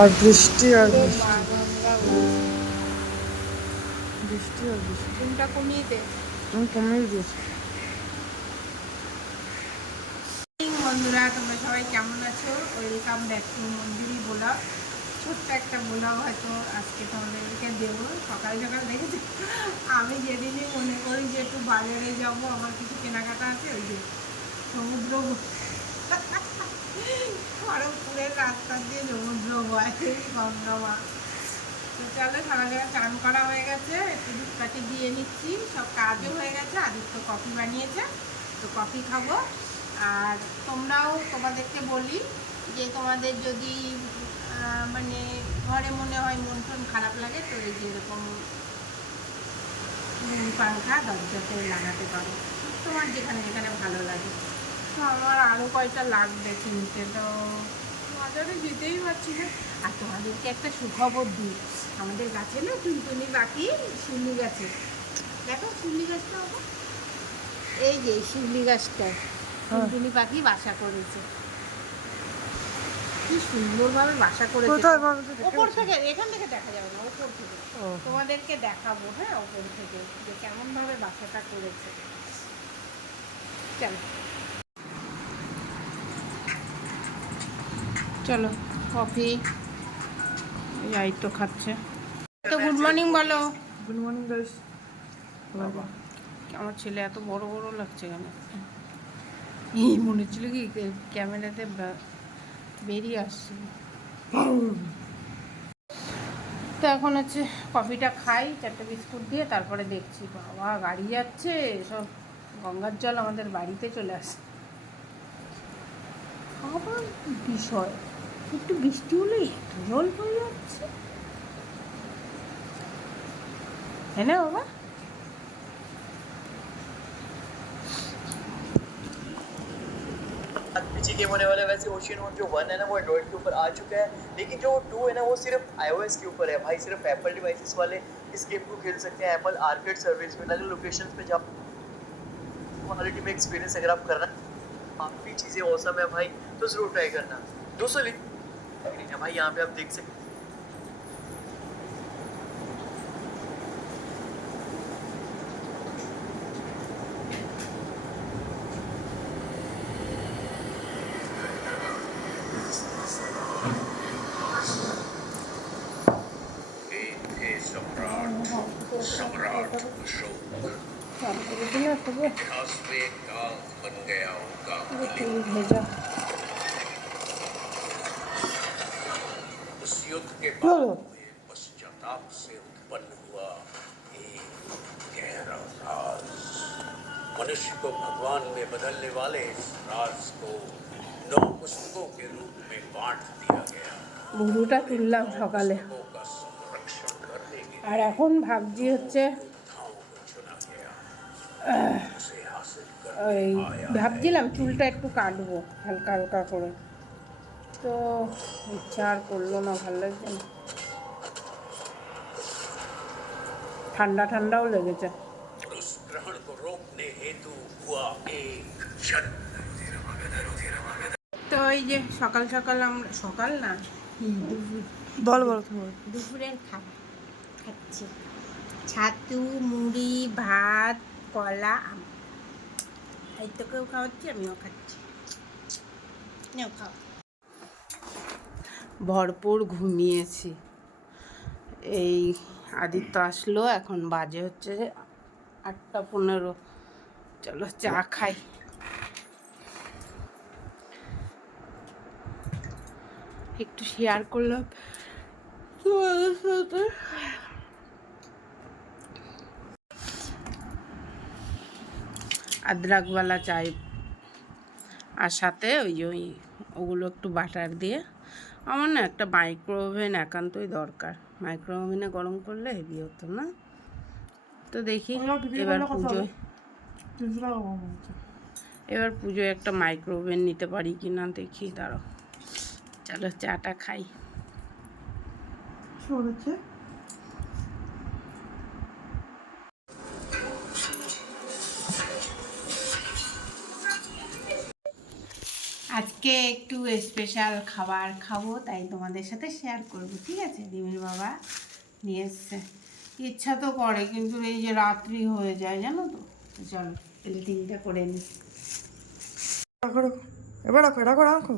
আর বৃষ্টি আর বৃষ্টি। আর বৃষ্টি। ঘুমটা কমিয়ে দে। আমি কমিয়ে দিয়েছি বন্ধুরা তোমরা সবাই কেমন আছো? ওয়েলকাম ব্যাক টু মঞ্জুরি ছোট্ট একটা ব্লগ হয়তো আজকে তোমাদেরকে দেবো। সকাল সকাল দেখেছি? আমি যেদিনই মনে করি যে একটু বাজারে যাব আমার কিছু কেনাকাটা আছে ওই যে সমুদ্র খড়গপুরের রাস্তা দিয়ে সমুদ্র বয় গঙ্গা মা তো চলো সকালবেলা চান করা হয়ে গেছে একটু দুধপাটি দিয়ে নিচ্ছি সব কাজও হয়ে গেছে আদিত্য কফি বানিয়েছে তো কফি খাব। আর তোমরাও তোমাদেরকে বলি যে তোমাদের যদি মানে ঘরে মনে হয় মন টন খারাপ লাগে তো এই যে এরকম উম, পাংখা দরজাতে লাগাতে পারো। তোমার যেখানে যেখানে ভালো লাগে। আমার আরও কয়টা লাগবে কিনতে তো বাজারে যেতেই পারছি না। আর তোমাদেরকে একটা সুখবর দিই আমাদের গাছে না টুনটুনি পাখি শিউলি গাছে। দেখো শিউলি গাছটা এই যে শিউলি গাছটা টুনটুনি পাখি বাসা করেছে। কি সুন্দরভাবে বাসা করেছে। ওপর থেকে এখান থেকে দেখা যাবে না ওপর থেকে। তোমাদেরকে দেখাবো হ্যাঁ ওপর থেকে যে কেমন ভাবে বাসাটা করেছে। চলো। চলো কফি। এই তো খাচ্ছে। তো গুড মর্নিং বলো। গুড মর্নিং গাইস আমার ছেলে এত বড় বড় লাগছে কেন? এই মনে হচ্ছিল কি ক্যামেরাতে বেরিয়ে আসছে। তো এখন হচ্ছে কফিটা খাই চারটে বিস্কুট দিয়ে তারপরে দেখছি বাবা গাড়ি যাচ্ছে সব গঙ্গার জল আমাদের বাড়িতে চলে আসে আবার বিষয়? একটু বৃষ্টি হলেই এত জল হয়ে যাচ্ছে হ্যাঁ না বাবা पीछे गेम होने वाला है वैसे ओशियन वन जो वन है ना वो एंड्रॉइड के ऊपर आ चुका है लेकिन जो टू है ना वो सिर्फ आईओएस के ऊपर है भाई सिर्फ एप्पल डिवाइसेस वाले इस गेम को खेल सकते हैं एप्पल आर्केड सर्विस में अलग लोकेशंस पे जाओ क्वालिटी में एक्सपीरियंस अगर आप करना काफ़ी चीज़ें औसम है भाई तो ज़रूर ट्राई करना ठीक है। भाई यहाँ पे आप देख सकते सम्राट बन गया ভেজা उस युद्ध के बाद हुए पश्चाताप से उत्पन्न हुआ एक गहरा राज मनुष्य को भगवान में बदलने वाले इस राज को नौ पुस्तकों के रूप में बांट दिया गया বুড়োটা তুললাম সকালে पुस्तकों का संरक्षण करने के আর এখন ভাবছি হচ্ছে योद्धाओं को चुना गया उसे हासिल कर ওই ভাবছিলাম চুলটা একটু কাটবো হালকা হালকা করে তো ইচ্ছা আর করল না ভালো লাগছে না। ঠান্ডা ঠান্ডাও লেগেছে। তো এই যে সকাল সকাল আমরা সকাল না? বল বল দুপুরের খাবার খাচ্ছি। ছাতু মুড়ি ভাত কলা আম। এই তো কেউ খাওয়াচ্ছি আমিও খাচ্ছি। নেও খাওয়া ভরপুর ঘুমিয়েছি। এই আদিত্য আসলো, এখন বাজে হচ্ছে আটটা পনেরো। চলো চা খাই। একটু শেয়ার করলাম। তোমাদের সাথে আদ্রাকওয়ালা চাই। আর সাথে ওই ওই ওগুলো একটু বাটার দিয়ে আমার না একটা মাইক্রো ওভেন একান্তই দরকার। মাইক্রো ওভেনে গরম করলে হেভি হতো না। তো দেখি এবার পুজোয় হচ্ছে। এবার পুজোয় একটা মাইক্রো ওভেন নিতে পারি কি না দেখি দাঁড়ো চলো চাটা খাই। হচ্ছে? আজকে একটু স্পেশাল খাবার খাব, তাই তোমাদের সাথে শেয়ার করব, ঠিক আছে? রিমির বাবা নিয়ে এসছে। ইচ্ছা তো করে, কিন্তু এই যে রাত্রি হয়ে যায়, জানো তো? চলো এডিটিংটা করে নিই। এবার রাখো এটা রাখো রাখো।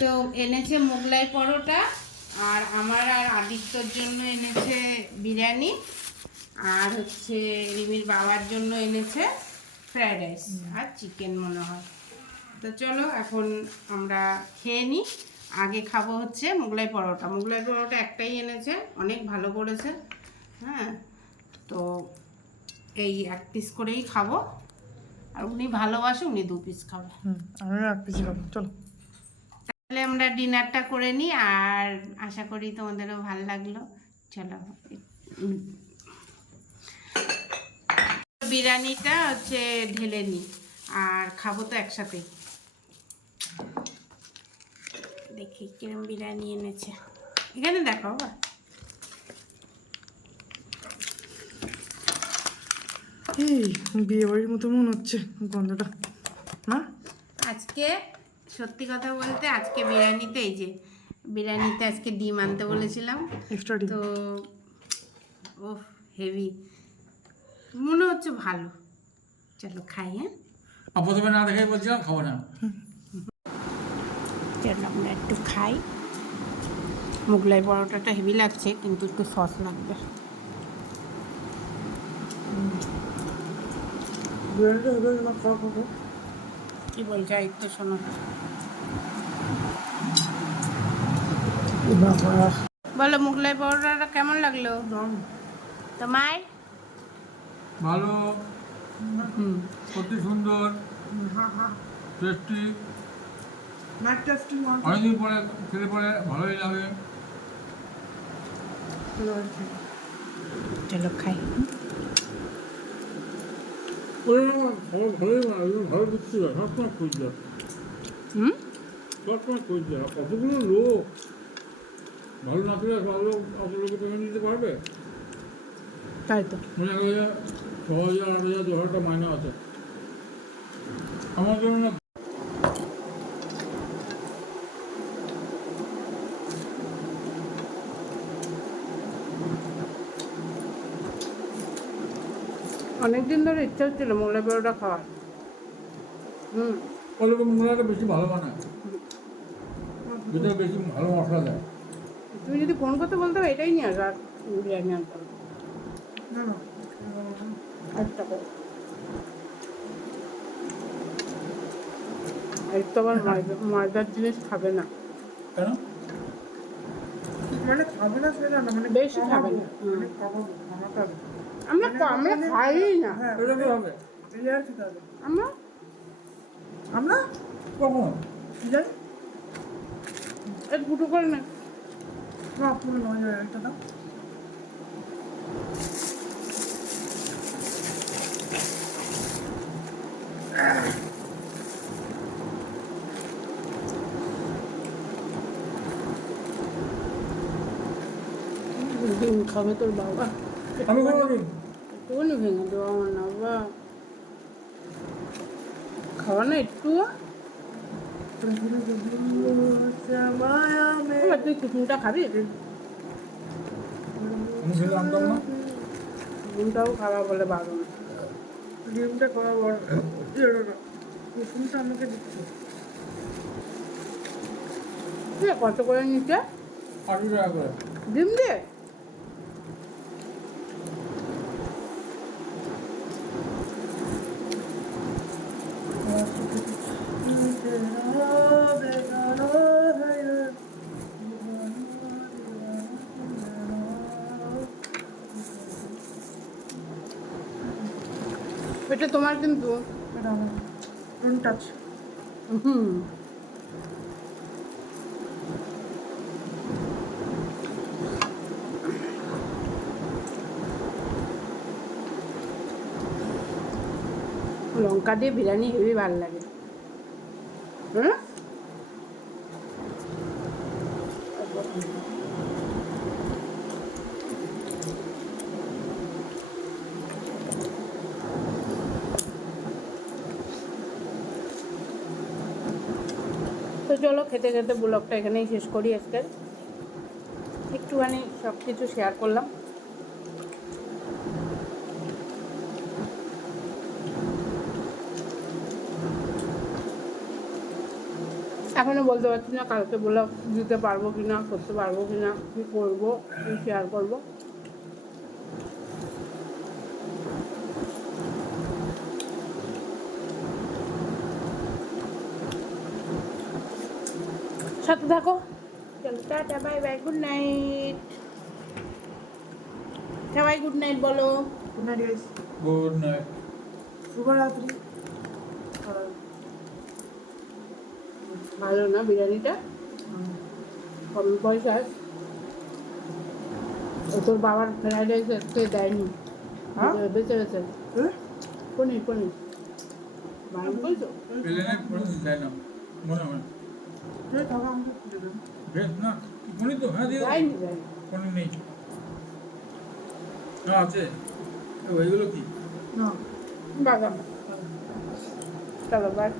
তো এনেছে মোগলাই পরোটা আর আমার আর আদিত্যর জন্য এনেছে বিরিয়ানি আর হচ্ছে রিমির বাবার জন্য এনেছে ফ্রায়েড রাইস আর চিকেন মনে হয়। তো চলো এখন আমরা খেয়ে নিই। আগে খাব হচ্ছে মোগলাই পরোটা। মোগলাই পরোটা একটাই এনেছে অনেক ভালো করেছে। হ্যাঁ তো এই এক পিস করেই খাব। আর উনি ভালোবাসে উনি দু পিস খাবে। হুম আমি এক পিসি খাব। চলো। তাহলে আমরা ডিনারটা করে নিই আর আশা করি তোমাদেরও ভালো লাগল। চলো বিরিয়ানিটা হচ্ছে ঢেলে নিই আর খাব তো একসাথেই দেখি কিরম বিরিয়ানি এনেছে। এখানে দেখো এই বিয়ে বাড়ির মতো মনে হচ্ছে গন্ধটা। না আজকে সত্যি কথা বলতে আজকে বিরিয়ানিতে এই যে বিরিয়ানিতে আজকে ডিম আনতে বলেছিলাম। তো ও হেভি। মনে হচ্ছে ভালো। চলো খাই হ্যাঁ? প্রথমে না দেখে বলছিলাম খাব না। চলো আমরা একটু খাই। মোগলাই পরোটাটা হেভি লাগছে কিন্তু একটু সস লাগবে। বিরিয়ানিটা হবে না খাওয়া খাব। কি বলছো একটু শোনো। বলো মোগলাই পরোটাটা কেমন লাগল? তোমার? ভালো। হুম। অতি সুন্দর। টেস্টি অনেকদিন পরে খেলে পরে ভালোই লাগে। চলো খাই। সবসময় খুঁজছে কতগুলো লোক ভালো না পেলে ভালো লোক অত লোকে পেমেন্ট পারবে করে ছ হাজার আট হাজার দু হাজার মাইনে আছে আমার জন্য অনেক দিন ধরে ইচ্ছা হচ্ছিল মোগলাই পরোটা খাওয়ার। হুম। মোলাটা বেশি ভালো বানায় বেশি ভালো মশলা দেয়। তুমি যদি ফোন করতে বলতে এটাই নিয়ে আসো আর বিরিয়ানি আনতে হবে। তো আবার ময়দার জিনিস খাবে না। কেন? মানে খাবে না সেটা না মানে বেশি খাবে না মানে খাব আমরা আমরা খাই না। হ্যাঁ কি হবে। লেয়ার খেতে হবে আমরা? আমরা? কখন? কি জানি এক দুটো করে না। না পুরো নয় একটা দাও। ডিম খাবে তোর বাবা। আমি কোনো একটুখানি ভেঙে দেবো আমার না বাবা খাওয়া না একটু বাবা, তুই কুসুমটা খাবি না ডিমটাও খাওয়া বলে বারণ ডিমটা করা বড় কুসুমটা আমাকে দিচ্ছে কত করে নিচ্ছে আশি টাকা করে ডিম দিয়ে এটা তোমার কিন্তু ডোন্ট টাচ হুম। লঙ্কা দিয়ে বিরিয়ানি হেবি ভালো লাগে। হ্যাঁ তো চলো খেতে খেতে ব্লগটা এখানেই শেষ করি আজকের একটুখানি সব কিছু শেয়ার করলাম। এখনও বলতে পারছি না কালকে ব্লগ দিতে পারব কি না করতে পারব কি না কী করব, কী শেয়ার করব। সাথে থাকো। চলো tata bye bye good night সবাই গুড নাইট বলো। Good night guys good night শুভরাত্রি। ভালো না বিরিয়ানিটা? কম পয়সায় তোর বাবার ফ্রাইড রাইস আজকে দেয়নি। হ্যাঁ? বেঁচে গেছে। পনির পনির। পড়ে দেয় না। মনে হয় আছে ওইগুলো কি না বাদাম। চলো বাই।